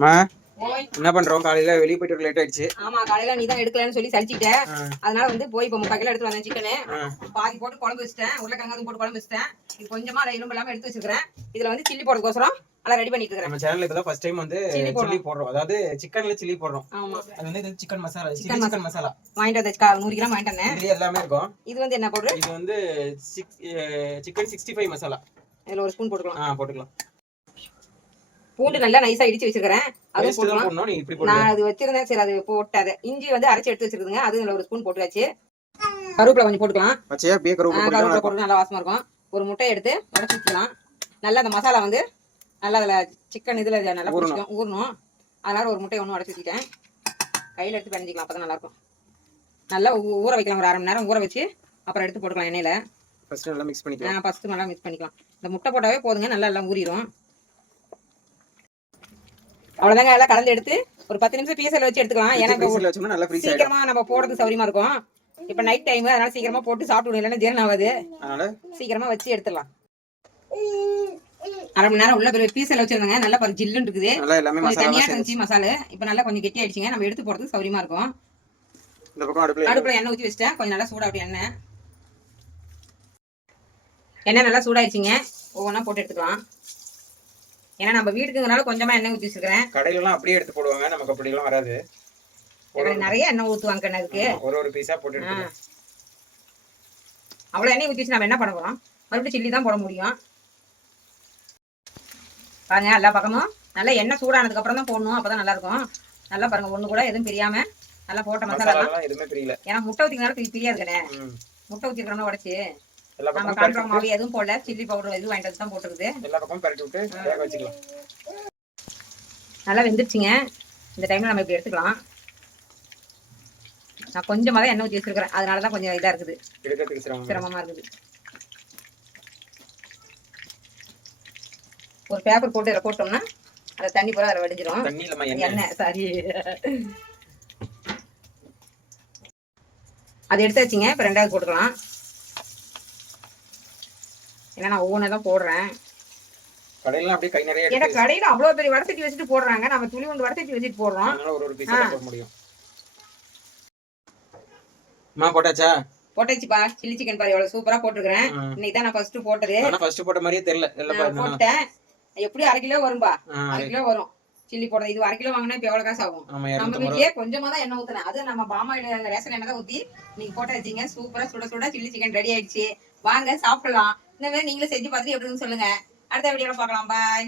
மா என்ன பண்றோம்? காலையில வெளிய போயிட்டு லேட் ஆயிடுச்சு. ஆமா, காலையில நீ தான் எடுக்கலன்னு சொல்லி சலிச்சிட்டேன். அதனால வந்து போய் இப்போ 3/4 கிலோ எடுத்து வந்தேன் சிக்கனு. பாதி போட்டு குழம்பு வச்சிட்டேன். உருளைக்கிழங்கு போட்டு குழம்பு வச்சிட்டேன். இது கொஞ்சமா அதை எலும்பு இல்லாம எடுத்து வச்சிருக்கேன். இதுல வந்து சில்லி போடுறதுக்கோசரம் எல்லாம் ரெடி பண்ணிட்டு இருக்கேன். நம்ம சேனல்ல இப்பதான் ஃபர்ஸ்ட் டைம் வந்து சில்லி போடுறோம். அதாவது சிக்கன்ல சில்லி போடுறோம். ஆமா, அது வந்து இது சிக்கன் மசாலா, சிக்கன் மசாலா வாங்கிட்டு வந்தேன். 100 கிராம் வாங்கிட்டு வந்தேன். இது எல்லாமே இருக்கும். இது வந்து என்ன பவுடர்? இது வந்து சிக்கன் 65 மசாலா. இதுல ஒரு ஸ்பூன் போட்டுக்கலாம். போட்டுக்கலாம். பூண்டு நல்லா நைஸா இடிச்சு வச்சிருக்கேன். அது போடணும். நீ இப்படி போடு. நான் அது வச்சிருந்தேன். சரி, அது போட்டாத. இஞ்சி வந்து அரைச்சு எடுத்து வச்சிருக்கேங்க. அது இதுல ஒரு ஸ்பூன் போட்டுயாச்சு. கருவேப்பிலை கொஞ்சம் போட்டுக்கலாம். பச்சையா அப்படியே கருவேப்பிலை போட்டு நல்லா வாசமா இருக்கும். ஒரு முட்டை எடுத்து உடைச்சு வச்சுக்கலாம். நல்லா அந்த மசாலா வந்து நல்லா அதுல சிக்கன் இதுல நல்லா ஊறணும். அதனால ஒரு முட்டையை ஒன்று உடச்சி வச்சுக்கிட்டேன். கையில எடுத்து பிணைஞ்சிக்கலாம். அப்பதான் நல்லா இருக்கும். நல்லா ஊற வைக்கலாம். ஒரு 1/2 மணி நேரம் ஊற வச்சு அப்புறம் எடுத்து போட்டுக்கலாம் எண்ணெயில. ஃபர்ஸ்ட் நல்லா மிக்ஸ் பண்ணிக்கலாம். ஃபர்ஸ்ட் நல்லா மிக்ஸ் பண்ணிக்கலாம். இந்த முட்டை போட்டாவே போதுங்க, நல்லா எல்லாம் ஊறிடும். அவ்வளவுதாங்க. எல்லாம் கலந்து எடுத்து ஒரு 10 நிமிஷம் பீசல வச்சு எடுத்துக்கலாம். ஏன்னா சீக்கிரமா நம்ம போடுறது சௌரியமா இருக்கும். இப்ப நைட் டைம், அதனால சீக்கிரமா போட்டு சாப்பிட்டு இல்லைன்னா ஜீரணம் ஆகாது. சீக்கிரமா வச்சு எடுத்துடலாம். 1/2 மணி நேரம் உள்ள பீசல வச்சிருந்தாங்க. நல்லா பாரு, ஜில்லுன்னு இருக்குது. தனியா இருந்துச்சு மசாலா. இப்ப நல்லா கொஞ்சம் கெட்டி ஆயிடுச்சுங்க. நம்ம எடுத்து போடுறது சௌரியமா இருக்கும். இந்த பக்கம் அடுப்புல எண்ணெய் ஊற்றி வச்சிட்டேன். கொஞ்சம் நல்லா சூடாகட்டும் எண்ணெய் நல்லா சூடாயிடுச்சுங்க. ஒவ்வொன்றா போட்டு எடுத்துக்கலாம். ஏன்னா நம்ம வீட்டுக்குங்கனால கொஞ்சமா எண்ணெய் ஊற்றி வச்சிருக்கிறேன். கடையில எல்லாம் அப்படியே எடுத்து போடுவாங்க. நமக்கு அப்படி எல்லாம் வராது. நிறைய எண்ணெய் ஊற்றுவாங்க கண்ணதுக்கு. ஒரு பீஸா போட்டு எடுத்துக்கலாம். அவ்வளவு எண்ணெய் ஊற்றி நம்ம என்ன பண்ண போறோம்? மறுபடியும் சில்லி தான் போட முடியும். பாருங்க, எல்லா பக்கமும் நல்லா எண்ணெய் சூடானதுக்கு அப்புறம் தான் போடணும். அப்பதான் நல்லா இருக்கும். நல்லா பாருங்க, ஒண்ணு கூட எதுவும் பிரியாம நல்லா போட்ட மசாலா எதுவுமே பிரியல. ஏன்னா முட்டை ஊத்தினால பிரியாது கண்ணே. முட்டை ஊத்திக்கிறோம்னா உடச்சு நம்ம கான்ஃபிளவர் மாவு எதுவும் போடல. சில்லி பவுடர் எதுவும் வாங்கிட்டு தான் போட்டுருக்குது. எல்லா பக்கமும் பரட்டி விட்டு வேக வச்சுக்கலாம். நல்லா வெந்துருச்சுங்க. இந்த டைம்ல நம்ம இப்படி எடுத்துக்கலாம். நான் கொஞ்சமா தான் எண்ணெய் ஊற்றி வச்சிருக்கிறேன். அதனாலதான் கொஞ்சம் இதா இருக்குது, சிரமமா இருக்குது. ஒரு பேப்பர் போட்டு இதில் போட்டோம்னா அதை தண்ணி பூரா அதில் வடிஞ்சிடும். எண்ணெய் சாரி, அது எடுத்து வச்சுங்க. இப்போ 2வது போட்டுக்கலாம். ஏன்னா நான் ஒவ்வொன்றா தான் போடுறேன். கடையில அப்படியே கை நிறைய ஏன்னா கடையில அவ்வளவு பெரிய வடசட்டி வச்சுட்டு போடுறாங்க. நம்ம துளி ஒன்று வடசட்டி வச்சுட்டு போடுறோம். ஒரு பீஸ் போட முடியும். போட்டாச்சா? போட்டாச்சுப்பா. சில்லி சிக்கன் பாரு எவ்வளவு சூப்பரா போட்டுருக்கேன். இன்னைக்கு தான் நான் ஃபர்ஸ்ட் போட்டது. ஃபர்ஸ்ட் போட்ட மாதிரியே தெரியல. போட்டேன். எப்படி 1/2 கிலோ வரும்பா? 1/2 கிலோ வரும் சில்லி போடுறது. இது 1/2 கிலோ வாங்கினா இப்ப எவ்வளவு காசு ஆகும்? நம்ம வீட்லயே கொஞ்சமா தான் எண்ணெய் ஊத்துனேன். அது நம்ம பாமாயில் ரேஷன் எண்ணெய் தான் ஊத்தி நீங்க போட்ட வச்சீங்க. சூப்பரா சுட சுட சில்லி சிக்கன் ரெடி ஆயிடுச்சு. வாங்க சாப்பிடலாம். இந்த மாதிரி நீங்களும் செஞ்சு பார்த்துட்டு எப்படின்னு சொல்லுங்க. அடுத்த வீடியோல பார்க்கலாம். பாய்.